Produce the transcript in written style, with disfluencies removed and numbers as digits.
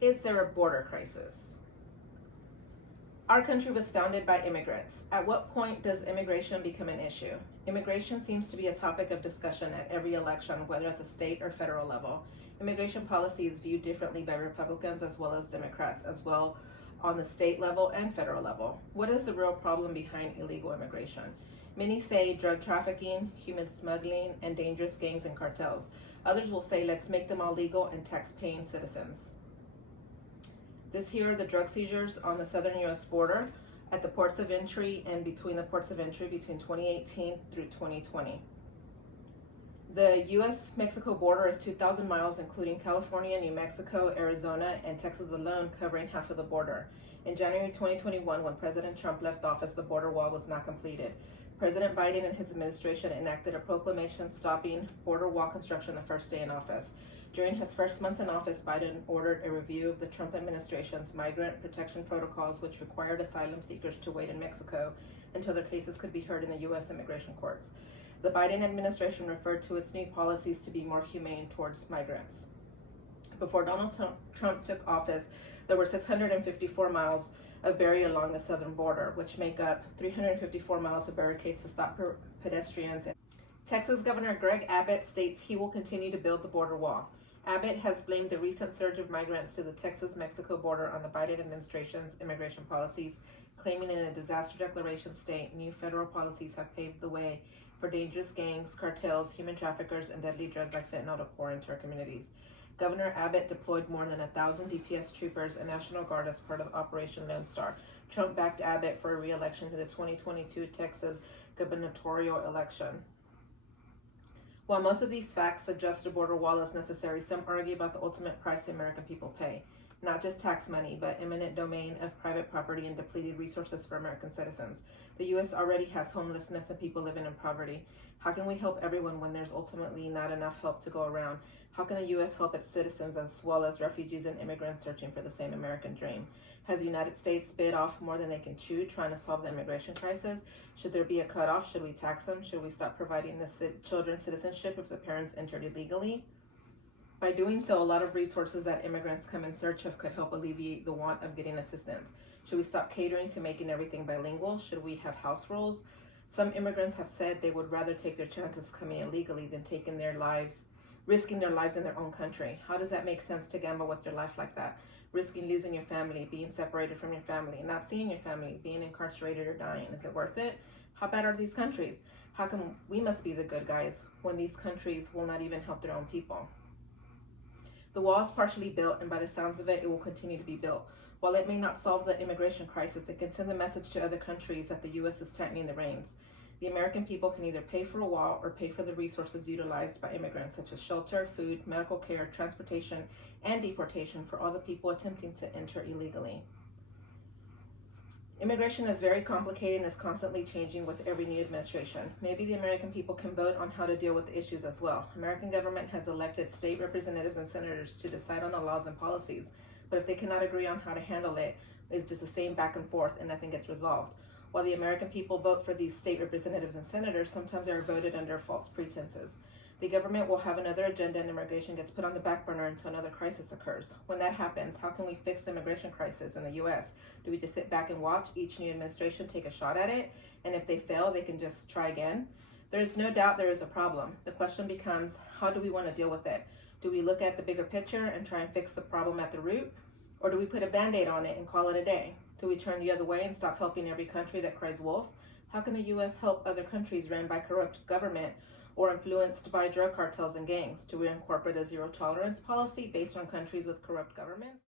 Is there a border crisis? Our country was founded by immigrants. At what point does immigration become an issue? Immigration seems to be a topic of discussion at every election, whether at the state or federal level. Immigration policy is viewed differently by Republicans as well as Democrats, as well on the state level and federal level. What is the real problem behind illegal immigration? Many say drug trafficking, human smuggling, and dangerous gangs and cartels. Others will say let's make them all legal and tax-paying citizens. This here are the drug seizures on the southern U.S. border at the ports of entry and between the ports of entry between 2018 through 2020. The U.S.-Mexico border is 2,000 miles, including California, New Mexico, Arizona, and Texas alone, covering half of the border. In January 2021, when President Trump left office, the border wall was not completed. President Biden and his administration enacted a proclamation stopping border wall construction the first day in office. During his first months in office, Biden ordered a review of the Trump administration's migrant protection protocols, which required asylum seekers to wait in Mexico until their cases could be heard in the U.S. immigration courts. The Biden administration referred to its new policies to be more humane towards migrants. Before Donald Trump took office, there were 654 miles of barrier along the southern border, which make up 354 miles of barricades to stop pedestrians. Texas Governor Greg Abbott states he will continue to build the border wall. Abbott has blamed the recent surge of migrants to the Texas-Mexico border on the Biden administration's immigration policies, claiming in a disaster declaration state, new federal policies have paved the way for dangerous gangs, cartels, human traffickers, and deadly drugs like fentanyl to pour into our communities. Governor Abbott deployed more than 1,000 DPS troopers and National Guard as part of Operation Lone Star. Trump backed Abbott for a re-election to the 2022 Texas gubernatorial election. While most of these facts suggest a border wall is necessary, some argue about the ultimate price the American people pay. Not just tax money, but eminent domain of private property and depleted resources for American citizens. The U.S. already has homelessness and people living in poverty. How can we help everyone when there's ultimately not enough help to go around? How can the U.S. help its citizens as well as refugees and immigrants searching for the same American dream? Has the United States bit off more than they can chew trying to solve the immigration crisis? Should there be a cutoff? Should we tax them? Should we stop providing the children citizenship if the parents entered illegally? By doing so, a lot of resources that immigrants come in search of could help alleviate the want of getting assistance. Should we stop catering to making everything bilingual? Should we have house rules? Some immigrants have said they would rather take their chances coming illegally than risking their lives in their own country. How does that make sense to gamble with your life like that? Risking losing your family, being separated from your family, not seeing your family, being incarcerated or dying. Is it worth it? How bad are these countries? How come we must be the good guys when these countries will not even help their own people? The wall is partially built, and by the sounds of it, it will continue to be built. While it may not solve the immigration crisis, it can send a message to other countries that the U.S. is tightening the reins. The American people can either pay for a wall or pay for the resources utilized by immigrants, such as shelter, food, medical care, transportation, and deportation for all the people attempting to enter illegally. Immigration is very complicated and is constantly changing with every new administration. Maybe the American people can vote on how to deal with the issues as well. American government has elected state representatives and senators to decide on the laws and policies, but if they cannot agree on how to handle it, it's just the same back and forth and nothing gets resolved. While the American people vote for these state representatives and senators, sometimes they are voted under false pretenses. The government will have another agenda and immigration gets put on the back burner until another crisis occurs. When that happens, how can we fix the immigration crisis in the U.S.? Do we just sit back and watch each new administration take a shot at it? And if they fail, they can just try again? There is no doubt there is a problem. The question becomes, how do we want to deal with it? Do we look at the bigger picture and try and fix the problem at the root? Or do we put a Band-Aid on it and call it a day? Do we turn the other way and stop helping every country that cries wolf? How can the U.S. help other countries ran by corrupt government or influenced by drug cartels and gangs? Do we incorporate a zero tolerance policy based on countries with corrupt governments?